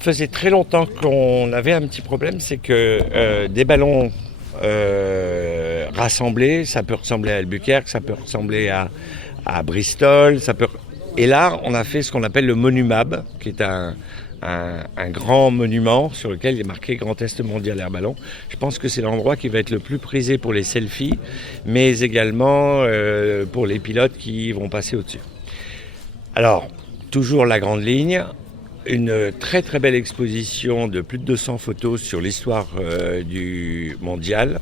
Ça faisait très longtemps qu'on avait un petit problème, c'est que des ballons rassemblés, ça peut ressembler à Albuquerque, ça peut ressembler à Bristol, Et là, on a fait ce qu'on appelle le Monumab, qui est un grand monument sur lequel il est marqué Grand Est mondial air ballon. Je pense que c'est l'endroit qui va être le plus prisé pour les selfies, mais également pour les pilotes qui vont passer au-dessus. Alors, toujours la grande ligne. Une très très belle exposition de plus de 200 photos sur l'histoire du mondial.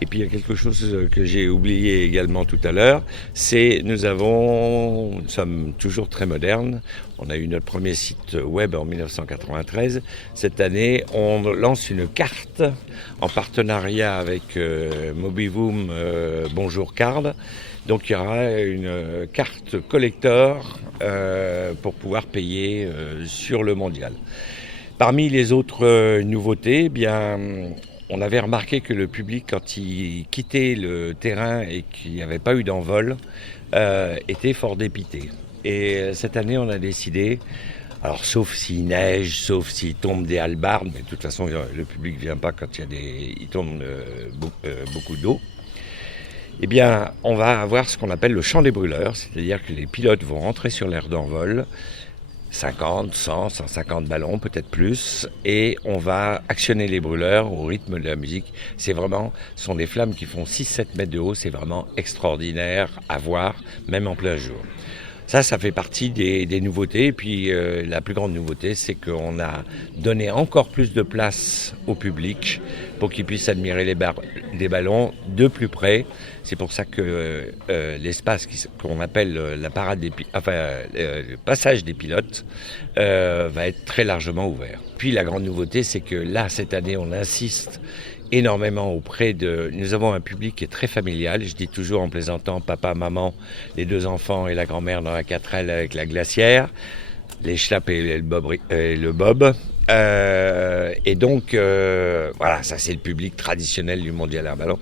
Et puis il y a quelque chose que j'ai oublié également tout à l'heure, c'est nous sommes toujours très modernes. On a eu notre premier site web en 1993. Cette année, on lance une carte en partenariat avec Mobivoom Bonjour Card. Donc il y aura une carte collector pour pouvoir payer sur le mondial. Parmi les autres nouveautés, on avait remarqué que le public, quand il quittait le terrain et qu'il n'y avait pas eu d'envol, était fort dépité. Et cette année, on a décidé, alors sauf s'il neige, sauf s'il tombe des hallebardes, mais de toute façon, le public ne vient pas quand il tombe beaucoup d'eau. Eh bien, on va avoir ce qu'on appelle le chant des brûleurs, c'est-à-dire que les pilotes vont rentrer sur l'aire d'envol, 50, 100, 150 ballons, peut-être plus, et on va actionner les brûleurs au rythme de la musique. Ce sont des flammes qui font 6-7 mètres de haut, c'est vraiment extraordinaire à voir, même en plein jour. Ça fait partie des nouveautés. Et puis la plus grande nouveauté, c'est qu'on a donné encore plus de place au public pour qu'il puisse admirer des ballons de plus près. C'est pour ça que l'espace qu'on appelle le passage des pilotes va être très largement ouvert. Puis la grande nouveauté, c'est que là, cette année, on insiste énormément Nous avons un public qui est très familial. Je dis toujours en plaisantant, papa, maman, les deux enfants et la grand-mère dans la 4L avec la glacière, les schlaps et le bob. Et donc, voilà, ça c'est le public traditionnel du mondial air ballon.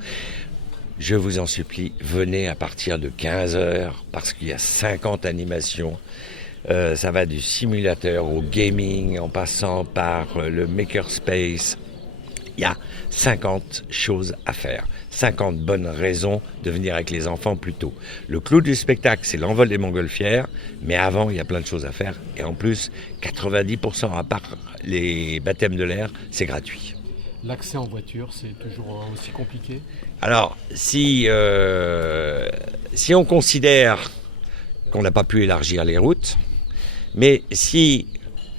Je vous en supplie, venez à partir de 15h parce qu'il y a 50 animations. Ça va du simulateur au gaming en passant par le makerspace. Il y a 50 choses à faire, 50 bonnes raisons de venir avec les enfants plus tôt. Le clou du spectacle, c'est l'envol des montgolfières, mais avant, il y a plein de choses à faire. Et en plus, 90% à part les baptêmes de l'air, c'est gratuit. L'accès en voiture, c'est toujours aussi compliqué ? Alors, si on considère qu'on n'a pas pu élargir les routes, mais si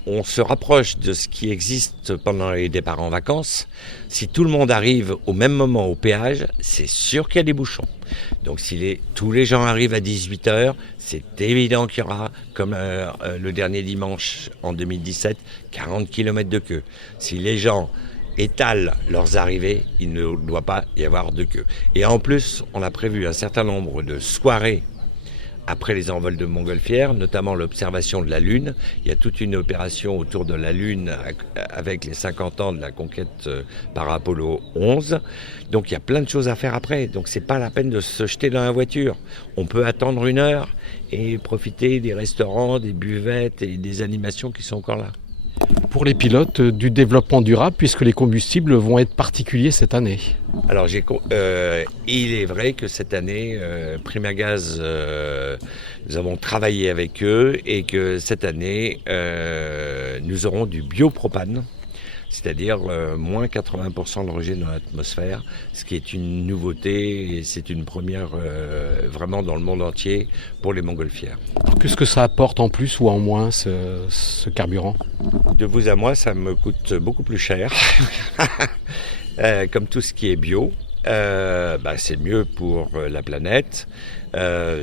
on se rapproche de ce qui existe pendant les départs en vacances, si tout le monde arrive au même moment au péage, c'est sûr qu'il y a des bouchons. Donc si tous les gens arrivent à 18h, c'est évident qu'il y aura, comme le dernier dimanche en 2017, 40 km de queue. Si les gens étalent leurs arrivées, il ne doit pas y avoir de queue. Et en plus, on a prévu un certain nombre de soirées après les envols de montgolfières, notamment l'observation de la Lune. Il y a toute une opération autour de la Lune avec les 50 ans de la conquête par Apollo 11. Donc il y a plein de choses à faire après. Donc c'est pas la peine de se jeter dans la voiture. On peut attendre 1 heure et profiter des restaurants, des buvettes et des animations qui sont encore là. Pour les pilotes, du développement durable, puisque les combustibles vont être particuliers cette année. Alors, il est vrai que cette année, Primagaz, nous avons travaillé avec eux et que cette année, nous aurons du biopropane, c'est-à-dire moins 80% de rejet dans l'atmosphère, ce qui est une nouveauté et c'est une première vraiment dans le monde entier pour les montgolfières. Qu'est-ce que ça apporte en plus ou en moins ce carburant ? De vous à moi, ça me coûte beaucoup plus cher, comme tout ce qui est bio. C'est mieux pour la planète.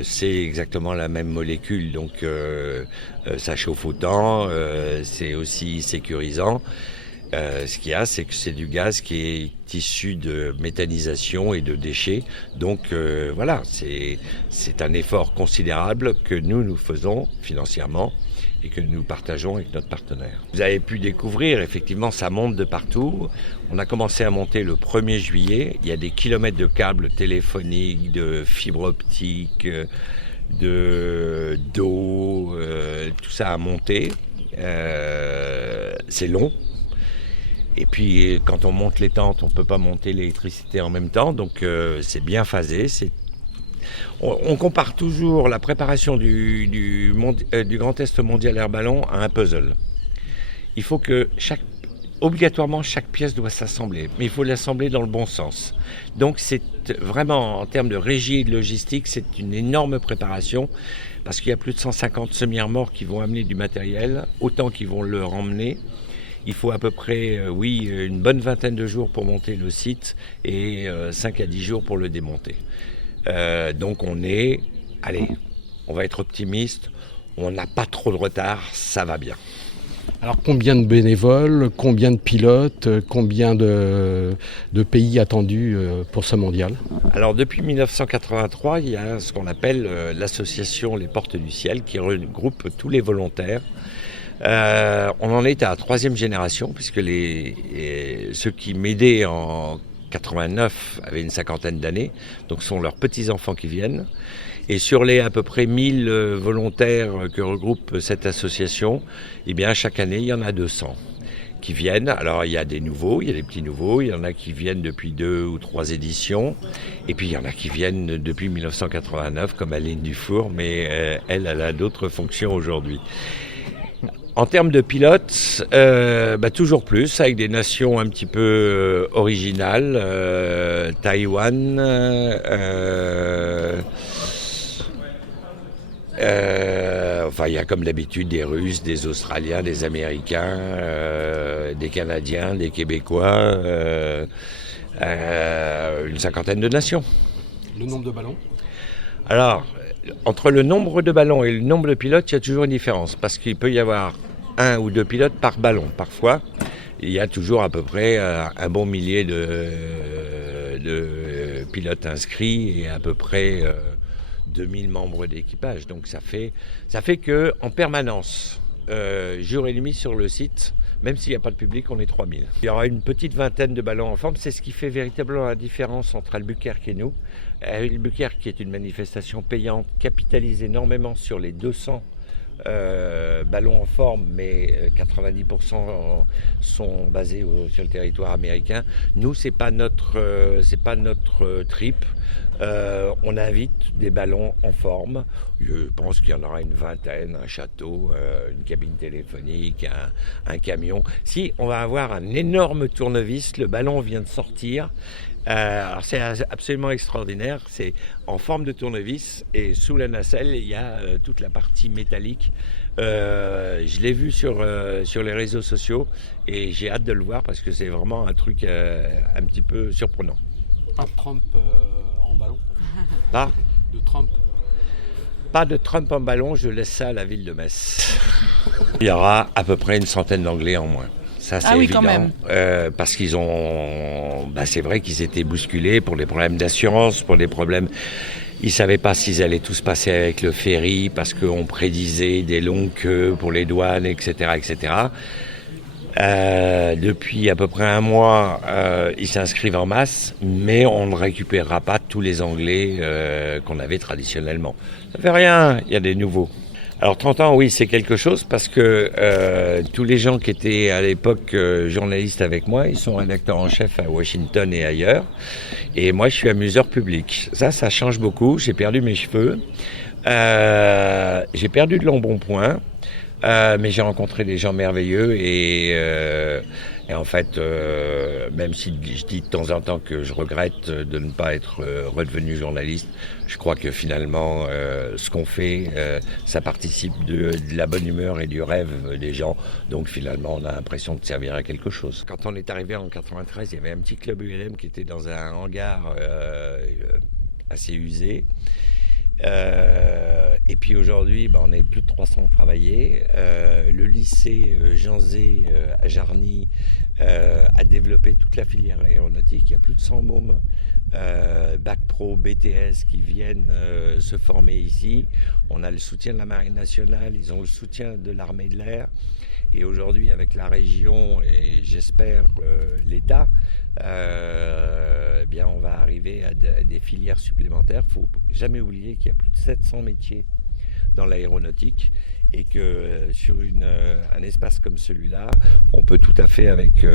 C'est exactement la même molécule, donc ça chauffe autant, c'est aussi sécurisant. Ce qu'il y a, c'est que c'est du gaz qui est issu de méthanisation et de déchets. Donc voilà, c'est un effort considérable que nous faisons financièrement et que nous partageons avec notre partenaire. Vous avez pu découvrir, effectivement, ça monte de partout. On a commencé à monter le 1er juillet. Il y a des kilomètres de câbles téléphoniques, de fibres optiques, d'eau, tout ça a monté. c'est long. Et puis quand on monte les tentes, on ne peut pas monter l'électricité en même temps, donc c'est bien phasé. On compare toujours la préparation du Grand Est mondial air ballon à un puzzle. Il faut que obligatoirement chaque pièce doit s'assembler, mais il faut l'assembler dans le bon sens. Donc c'est vraiment, en termes de régie et de logistique, c'est une énorme préparation, parce qu'il y a plus de 150 semi-remorques qui vont amener du matériel, autant qu'ils vont le emmener. Il faut à peu près, une bonne vingtaine de jours pour monter le site et 5 à 10 jours pour le démonter. Donc on va être optimiste, on n'a pas trop de retard, ça va bien. Alors combien de bénévoles, combien de pilotes, combien de pays attendus pour ce mondial? Alors depuis 1983, il y a ce qu'on appelle l'association Les Portes du Ciel qui regroupe tous les volontaires. On en est à la 3e génération, puisque ceux qui m'aidaient en 89 avaient une 50aine d'années, donc ce sont leurs petits-enfants qui viennent. Et sur les à peu près 1000 volontaires que regroupe cette association, eh bien chaque année il y en a 200 qui viennent. Alors il y a des nouveaux, il y a des petits nouveaux, il y en a qui viennent depuis 2 ou 3 éditions, et puis il y en a qui viennent depuis 1989 comme Aline Dufour, mais elle a d'autres fonctions aujourd'hui. En termes de pilotes, toujours plus, avec des nations un petit peu originales, Taïwan, il y a comme d'habitude des Russes, des Australiens, des Américains, des Canadiens, des Québécois, une 50aine de nations. Le nombre de ballons? Alors, entre le nombre de ballons et le nombre de pilotes, il y a toujours une différence, parce qu'il peut y avoir 1 ou 2 pilotes par ballon. Parfois, il y a toujours à peu près un bon millier de pilotes inscrits et à peu près 2000 membres d'équipage. Donc ça fait que en permanence, jour et nuit sur le site, même s'il n'y a pas de public, on est 3000. Il y aura une petite vingtaine de ballons en forme. C'est ce qui fait véritablement la différence entre Albuquerque et nous. Albuquerque, qui est une manifestation payante, capitalise énormément sur les 200 ballons en forme, mais 90% sont basés sur le territoire américain. Nous, c'est pas notre trip. On invite des ballons en forme. Je pense qu'il y en aura une vingtaine, un château, une cabine téléphonique, un camion. Si, on va avoir un énorme tournevis, le ballon vient de sortir. Alors c'est absolument extraordinaire, c'est en forme de tournevis et sous la nacelle il y a toute la partie métallique. Je l'ai vu sur les réseaux sociaux et j'ai hâte de le voir parce que c'est vraiment un truc un petit peu surprenant. Pas de Trump en ballon? Pas de Trump? Pas de Trump en ballon, je laisse ça à la ville de Metz. Il y aura à peu près une centaine d'Anglais en moins. Ça, c'est évident, quand même. Parce qu'ils ont... c'est vrai qu'ils étaient bousculés pour les problèmes d'assurance, pour les problèmes... Ils ne savaient pas s'ils allaient tous passer avec le ferry, parce qu'on prédisait des longues queues pour les douanes, etc. etc. Depuis à peu près un mois, ils s'inscrivent en masse, mais on ne récupérera pas tous les Anglais qu'on avait traditionnellement. Ça ne fait rien, il y a des nouveaux. Alors 30 ans, oui, c'est quelque chose parce que tous les gens qui étaient à l'époque journalistes avec moi, ils sont rédacteurs en chef à Washington et ailleurs. Et moi, je suis amuseur public. Ça change beaucoup. J'ai perdu mes cheveux. J'ai perdu de l'embonpoint. Mais j'ai rencontré des gens merveilleux et en fait, même si je dis de temps en temps que je regrette de ne pas être redevenu journaliste, je crois que finalement, ce qu'on fait, ça participe de la bonne humeur et du rêve des gens. Donc finalement, on a l'impression de servir à quelque chose. Quand on est arrivé en 93, il y avait un petit club ULM qui était dans un hangar assez usé. Et puis aujourd'hui, on est plus de 300 travaillés. Le lycée Jean Zay à Jarny a développé toute la filière aéronautique. Il y a plus de 100 mômes Bac Pro, BTS qui viennent se former ici. On a le soutien de la Marine nationale, ils ont le soutien de l'armée de l'air. Et aujourd'hui, avec la région et j'espère l'État, on va arriver à des filières supplémentaires. Il ne faut jamais oublier qu'il y a plus de 700 métiers dans l'aéronautique et que sur un espace comme celui-là, on peut tout à fait, avec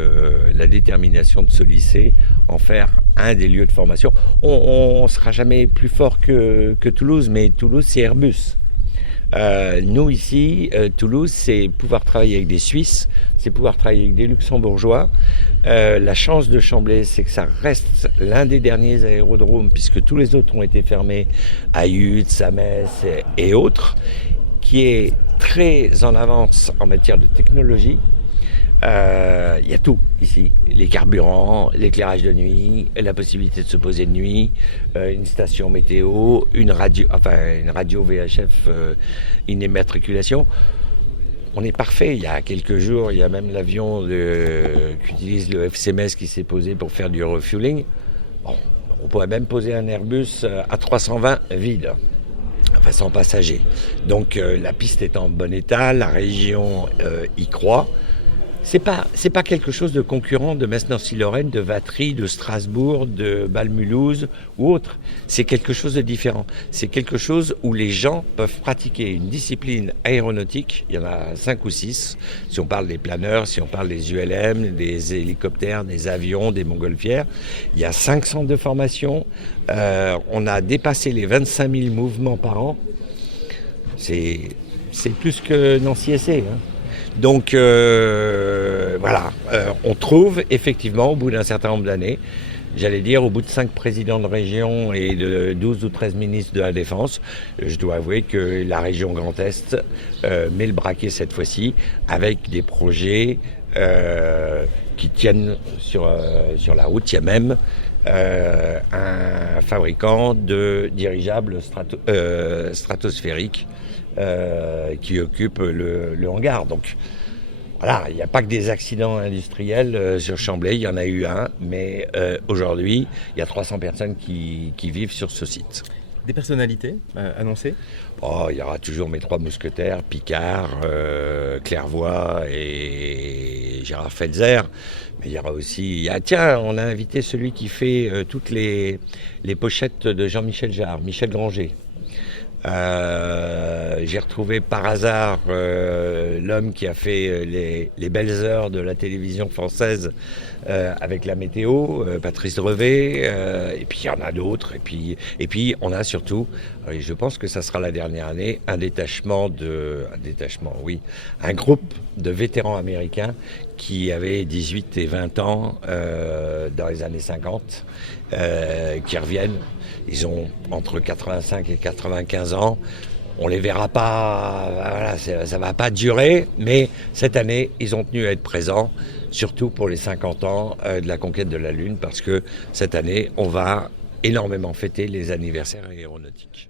la détermination de ce lycée, en faire un des lieux de formation. On ne sera jamais plus fort que Toulouse, mais Toulouse, c'est Airbus. Nous ici, Toulouse, c'est pouvoir travailler avec des Suisses, c'est pouvoir travailler avec des Luxembourgeois. La chance de Chambly, c'est que ça reste l'un des derniers aérodromes, puisque tous les autres ont été fermés, à Yutz, à Metz et autres, qui est très en avance en matière de technologie. Il y a tout ici, les carburants, l'éclairage de nuit, la possibilité de se poser de nuit, une station météo, une radio VHF, une immatriculation. On est parfait. Il y a quelques jours, il y a même l'avion qu'utilise le FCMS qui s'est posé pour faire du refueling. Bon, on pourrait même poser un Airbus à 320 vide. Enfin, sans passagers. Donc la piste est en bon état, la région y croit. C'est pas quelque chose de concurrent de Metz-Nancy-Lorraine, de Vatry, de Strasbourg, de Bâle-Mulhouse ou autre. C'est quelque chose de différent. C'est quelque chose où les gens peuvent pratiquer une discipline aéronautique. Il y en a 5 ou 6. Si on parle des planeurs, si on parle des ULM, des hélicoptères, des avions, des montgolfières. Il y a 5 centres de formation. On a dépassé les 25 000 mouvements par an. C'est plus que Nancy Essai, hein. Donc voilà, on trouve effectivement au bout d'un certain nombre d'années, j'allais dire au bout de 5 présidents de région et de 12 ou 13 ministres de la Défense, je dois avouer que la région Grand Est met le braquet cette fois-ci avec des projets qui tiennent sur la route. Il y a même un fabricant de dirigeables stratosphériques qui occupe le hangar. Donc voilà, il n'y a pas que des accidents industriels sur Chambly, il y en a eu un, mais aujourd'hui, il y a 300 personnes qui vivent sur ce site. Des personnalités annoncées ? Oh, il y aura toujours mes 3 mousquetaires, Picard, Clairvoy et Gérard Felzer. Mais il y aura aussi... tiens, on a invité celui qui fait toutes les pochettes de Jean-Michel Jarre, Michel Granger. J'ai retrouvé par hasard l'homme qui a fait les belles heures de la télévision française avec la météo, Patrice Drevet, et puis il y en a d'autres, et puis on a surtout, et je pense que ça sera la dernière année, un groupe de vétérans américains qui avaient 18 et 20 ans dans les années 50, qui reviennent. Ils ont entre 85 et 95 ans. On les verra pas, voilà, ça va pas durer, mais cette année, ils ont tenu à être présents, surtout pour les 50 ans de la conquête de la Lune, parce que cette année, on va énormément fêter les anniversaires aéronautiques.